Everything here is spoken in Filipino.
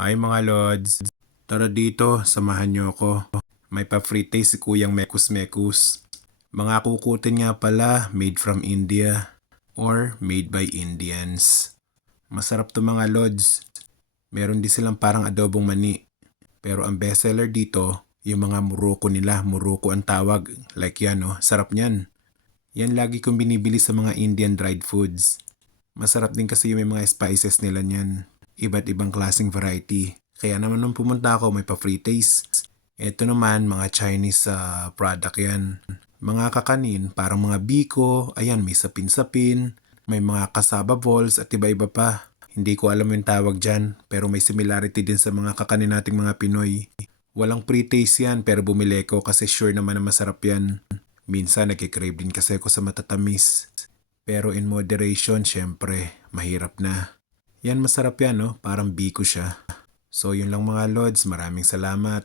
Hi mga lods, tara dito, samahan niyo ako. May pa-free taste si Kuyang Mekus Mekus. Mga kukutin nga pala, made from India or made by Indians. Masarap to mga lods. Meron din silang parang adobong mani. Pero ang bestseller dito, yung mga muroko nila, muroko ang tawag. Like yan oh, sarap niyan. Yan lagi kong binibili sa mga Indian dried foods. Masarap din kasi yung may mga spices nila niyan. Iba't ibang klaseng variety. Kaya naman nung pumunta ako may pa-free taste. Ito naman mga Chinese product yan. Mga kakanin, parang mga biko, ayan may sapin-sapin, may mga kasaba balls at iba-iba pa. Hindi ko alam yung tawag dyan, pero may similarity din sa mga kakanin nating mga Pinoy. Walang pre-taste yan pero bumili ko kasi sure naman na masarap yan. Minsan nagkikrave din kasi ako sa matatamis. Pero in moderation, syempre, mahirap na. Yan masarap yan no, parang biko siya. So yun lang mga lods, maraming salamat.